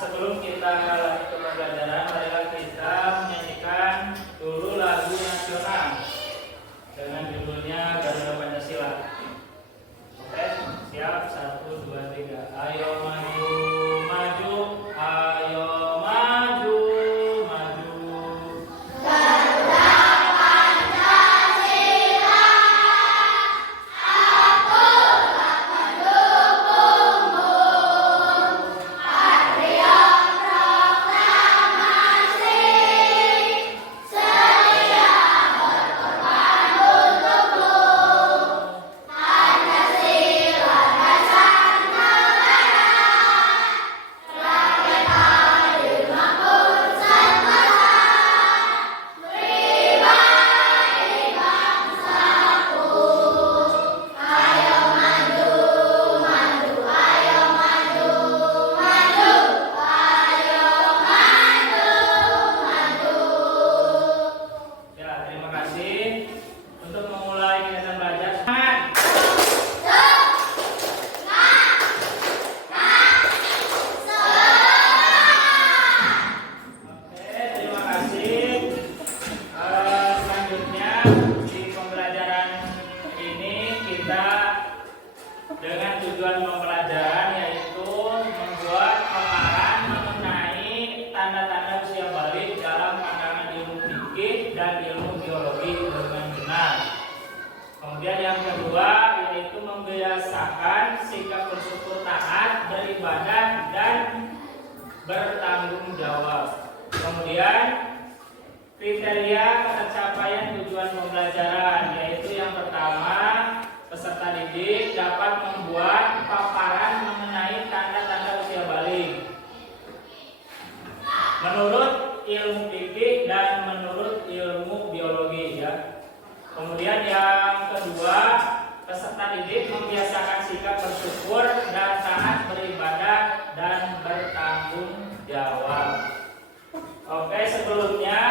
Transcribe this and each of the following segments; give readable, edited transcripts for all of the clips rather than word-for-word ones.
sebelum kita lanjut ke pembelajaran, marilah kita menyanyikan dulu lagu nasional dengan judulnya Garuda Pancasila. Oke, siap? 1, 2, 3. Ayo maju, maju, ayo maju, maju. Garuda Pancasila, aku pendukungmu. Patriot proklamasi, setia berkorban untukmu. Pancasila dasar negara, rakyat adil makmur sejahtera. Pribadi bangsaku, ayo maju, maju, ayo maju, maju, ayo maju, maju. Ya, terima kasih. Untuk memulai kegiatan belajar, semangat. Oke, terima kasih. Selanjutnya di pembelajaran ini kita dengan tujuan pembelajaran yaitu membuat paparan mengenai tanda-tanda usia balik dalam pandangan ilmu fikih dan ilmu biologi dengan benar. Kemudian yang kedua yaitu membiasakan sikap bersyukur, taat, beribadah dan bertanggung jawab. Kemudian kriteria pencapaian tujuan pembelajaran yaitu yang pertama, peserta didik dapat membuat paparan mengenai tanda-tanda usia balik menurut ilmu fikih dan menurut ilmu biologi ya. Kemudian yang kedua, peserta didik membiasakan sikap bersyukur dan taat, beribadah dan bertanggung jawab. Oke, sebelumnya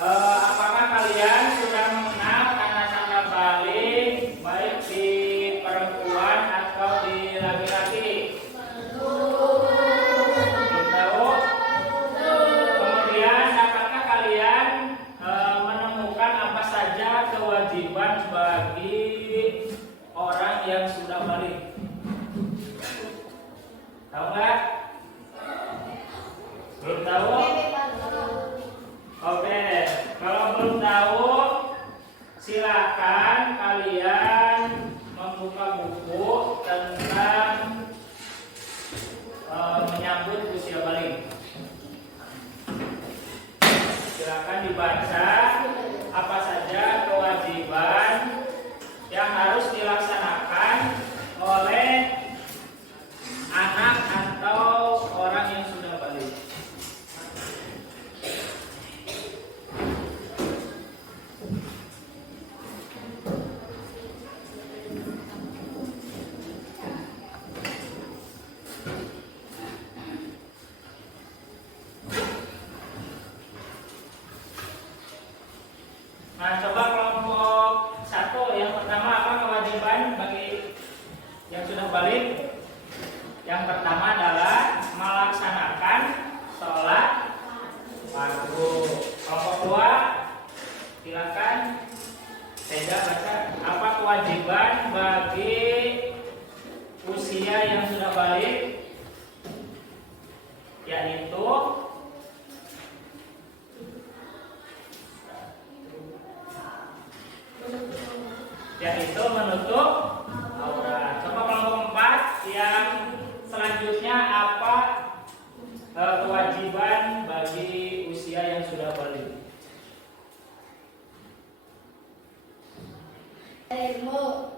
apakah kalian sudah mengenal tanda-tanda balik baik di perempuan atau di laki-laki? Belum tahu? Kemudian apakah kalian menemukan apa saja kewajiban bagi orang yang sudah balik? Tahu nggak? Belum tahu? Oke, kalau belum tahu, silakan kalian membuka buku tentang menyambut usia balik. Silakan dibaca apa saja kewajiban yang harus dilaksanakan oleh anak atau orang yang sudah balik. Nah, coba kelompok 1 yang pertama, apa kewajiban bagi yang sudah balik? Yang pertama adalah melaksanakan sholat fardu. Kelompok 2, silakan Tega baca. Apa kewajiban bagi usia yang sudah balik? Yaitu menutup aurat. Coba kelompok 4 yang selanjutnya, apa kewajiban bagi usia yang sudah balik?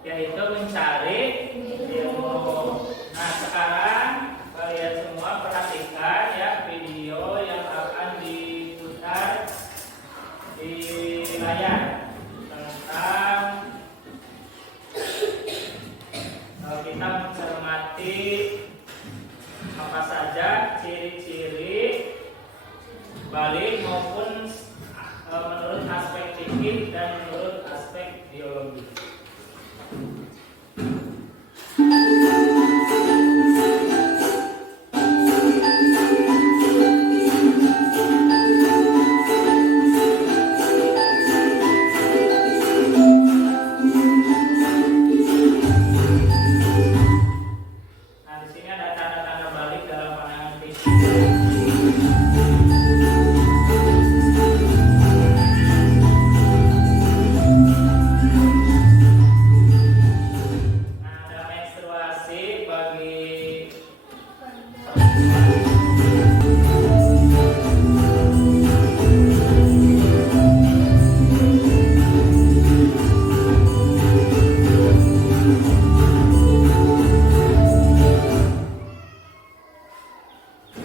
Yaitu mencari ilmu. Nah, sekarang kalian semua perhatikan ya video yang akan diputar di layar tentang kita mencermati apa saja ciri-ciri balik maupun menurut aspek fikih dan menurut aspek biologi. Nah, ada menstruasi bagi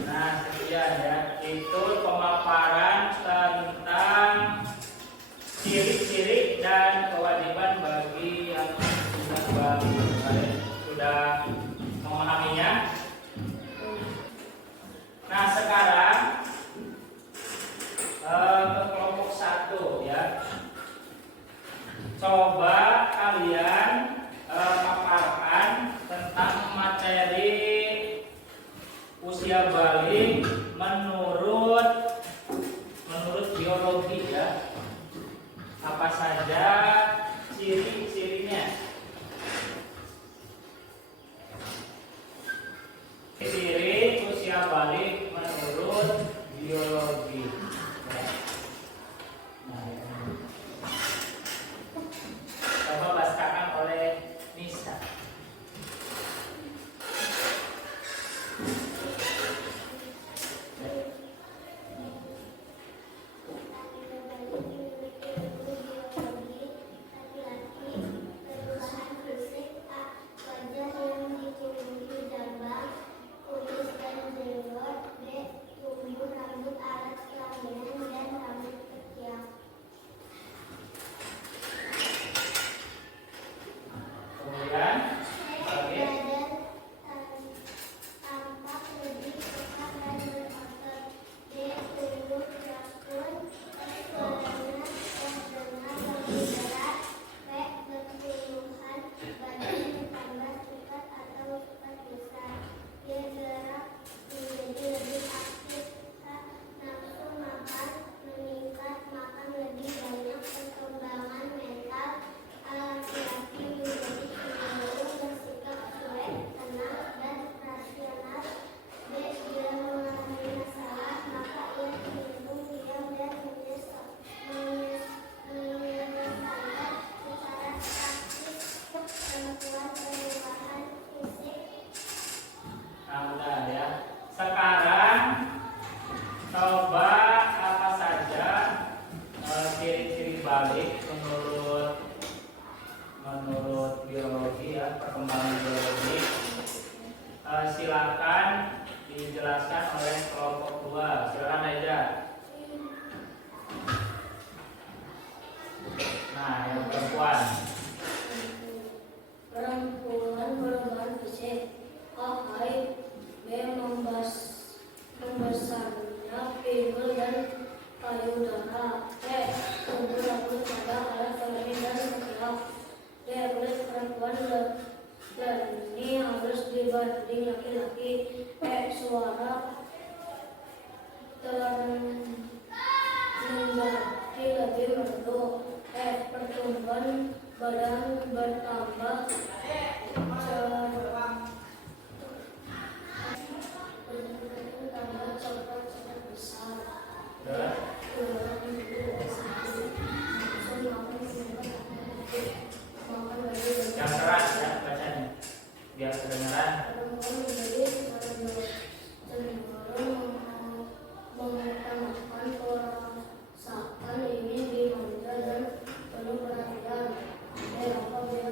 Nah, sekian ya. Itu pemaparan tentang ciri-ciri dan kewajiban bagi yang sudah memahaminya. Nah, sekarang ke kelompok 1 ya. Coba kalian paparkan tentang materi usia balik menurut biologi ya. Apa saja ciri-cirinya? Ciri usia balik menurut biologi. Coba bacakan oleh Nisa. Kemudian sebagai Nah, udah ya. Sekarang coba apa saja ciri-ciri balik menurut biologi ya, perkembangan biologi. Silakan dijelaskan oleh kelompok 2. Silakan aja. Nah, yang perempuan. Perempuan perubahan fisik. A. Haid. B. Membesarnya pinggul dan payudara. C. Tumbuh rambut pada alat kelamin dan setiap. D. Kulit perempuan ini harus dibanding laki-laki. E. Suara telah menjadi lebih merdu. E. Pertumbuhan badan bertambah cepat besar. Yang keras ya bacanya, biar kedengaran. Mengutamakan perasaan ini dimanja dan penuh perhatian. Apabila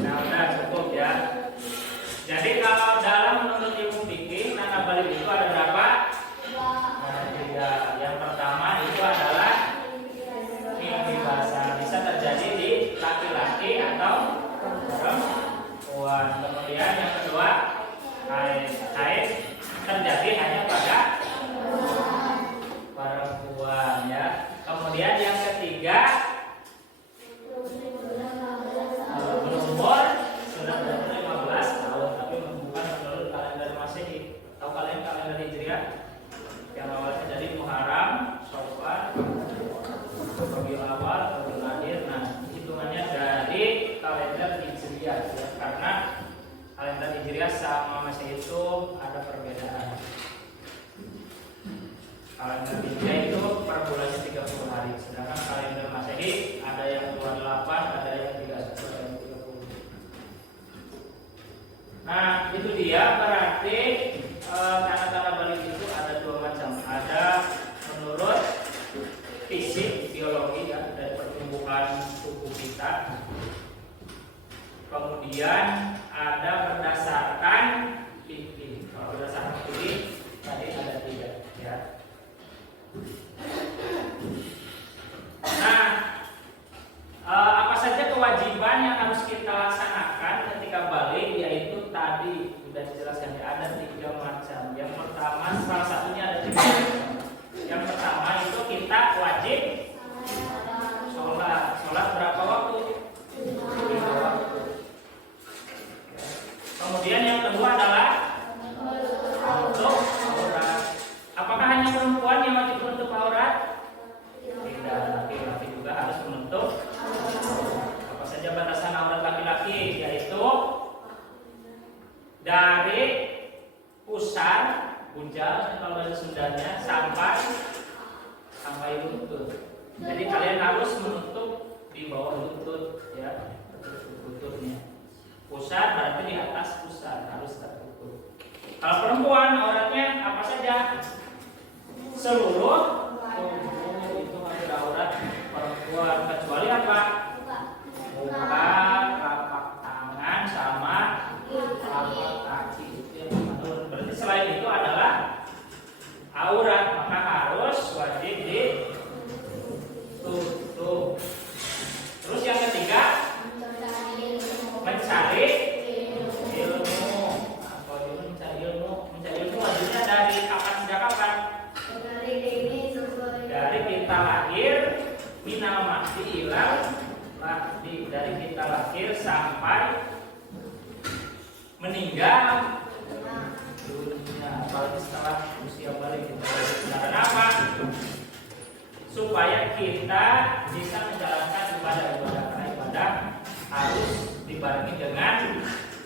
Nah, udah cukup ya. Jadi kalau dalam menuntut ilmu fikih, tanda balik itu ada berapa? Ada 3. Yang pertama itu adalah mimpi basah, bisa terjadi di laki-laki atau perempuan. Kemudian yang kedua, haid terjadi hanya pada perempuan ya. Kemudian yang ketiga, berumur sudah berumur 15 tahun, tapi bukan menurut kalender Masehi. Tahu kalian kalender Hijriah? Yang awalnya dari Muharram, Syawal, Rabiul Awal, Rabiul Akhir. Nah, hitungannya dari kalender Hijriah ya, karena kalender Hijriah sama Masehi itu ada perbedaan. Kalender Hijriah itu per bulannya 30 hari, sedangkan kalender Masehi ada yang 28, ada yang 31, ada yang 30. Nah, itu dia berarti tanda-tanda balik itu ada 2 macam. Ada menurut fisik, biologi ya, dari pertumbuhan tubuh kita. Kemudian ada berdasarkan fikih. Kalau berdasarkan fikih tadi ada 3 ya. Nah, apa saja kewajiban yang harus kita laksanakan ketika balik, yaitu tadi sudah dijelaskan ya, ada 3 macam. Yang pertama, salah satunya ada 3 macam. Yang pertama itu kita wajib sholat. Sholat berapa waktu? 5 waktu. Kemudian yang kedua adalah menutup aurat. Apakah hanya perempuan yang wajib menutup aurat? Tidak, laki-laki juga harus menutup. Apa saja batasan aurat laki-laki? Yaitu dari pusar, bujal kalau bahasa Sundanya, sampai lutut. Jadi kalian harus menutup di bawah lutut ya, lututnya. Pusar berarti di atas pusar harus tertutup. Kalau perempuan auratnya apa saja? Seluruh tubuh itu masih aurat perempuan, kecuali apa? Muka, telapak tangan sama telapak kaki. Berarti selain itu adalah aurat, maka harus wajib ditutup. Terus yang ketiga, mencari ilmu. Apa itu mencari ilmu? Mencari ilmu wajibnya dari kapan sejak kapan? Dari kita lahir, minal mahdi ilal mahdi, dari kita lahir sampai meninggal dunia. Apalagi setelah usia balik kita belajar. Kenapa? Supaya kita bisa menjalankan ibadah-ibadah, karena ibadah harus dibarengi dengan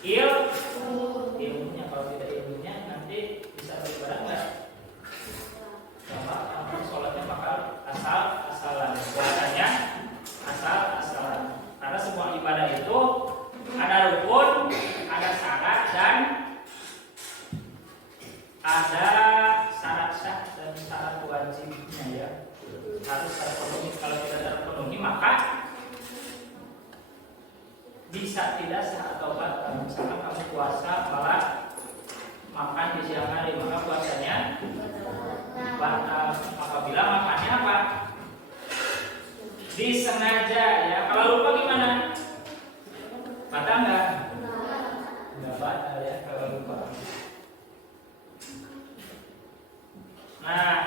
ilmunya. Kalau tidak ilmunya nanti bisa beribadah enggak? Sama sholatnya bakal asal-asalan, puasanya asal-asalan. Karena semua ibadah itu ada rukun, ada syarat, dan ada syarat sah dan syarat wajibnya ya. Harus terpenuhi. Kalau tidak terpenuhi maka bisa tidak sah atau batal. Misalkan kamu puasa malah makan di siang hari, maka puasanya batal. Apabila makannya apa? Disengaja ya. Kalau lupa gimana? Batal enggak? Enggak batal ya kalau lupa. Nah,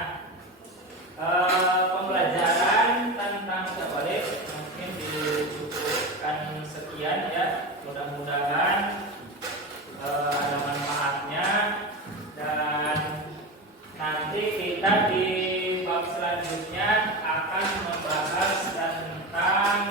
pembelajaran tentang terbalik mungkin dicukupkan sekian ya. Mudah-mudahan ada manfaatnya, dan nanti kita di bab selanjutnya akan membahas tentang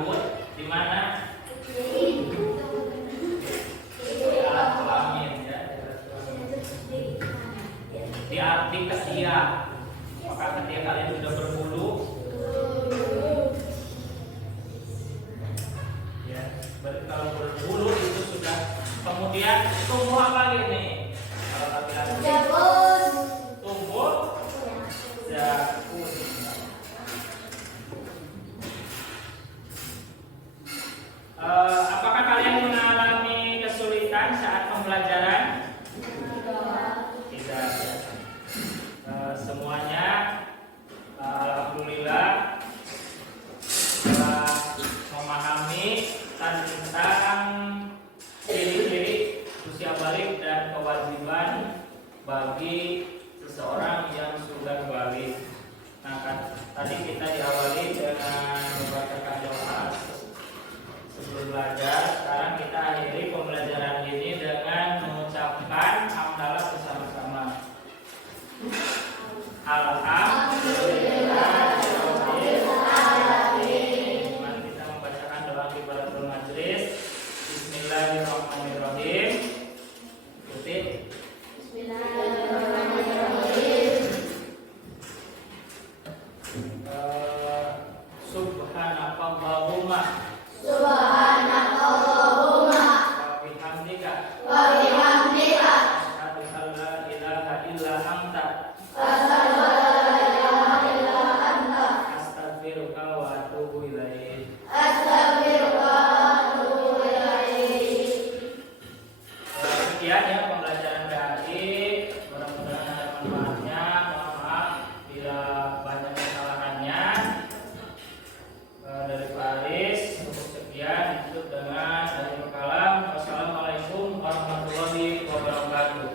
rambut di mana? Di alat kelamin ya, di arti ketiak. Apakah ketiak kalian sudah berbulu? Ya, berarti kalau berbulu itu sudah. Kemudian tumbuh apa lagi nih? Kalau laki-laki tumbuh jakun. Apakah kalian mengalami kesulitan saat pembelajaran? Tidak. Semuanya alhamdulillah telah memahami tentang ciri-ciri usia balik dan kewajiban bagi seseorang yang sudah balik. Nah, tadi kita diawali dengan membacakan doa sebelum belajar. Sekarang kita akhiri pembelajaran ini dengan mengucapkan hamdalah bersama-sama. Alhamdulillah. Mari kita membacakan doa kifaratul majlis. Bismillahirrahmanirrahim. Ikuti. Subhanakallahumma wa bihamdika asyhadu an la ilaha illa anta astaghfiruka wa atubu ilaik. Sekian ya pembelajaran hari. Mudah-mudahan ada manfaatnya. Mohon maaf bila banyak kesalahannya. Dari Faris cukup sekian. Ditutup dengan Akhirul Kalam. Wassalamualaikum warahmatullahi wabarakatuh.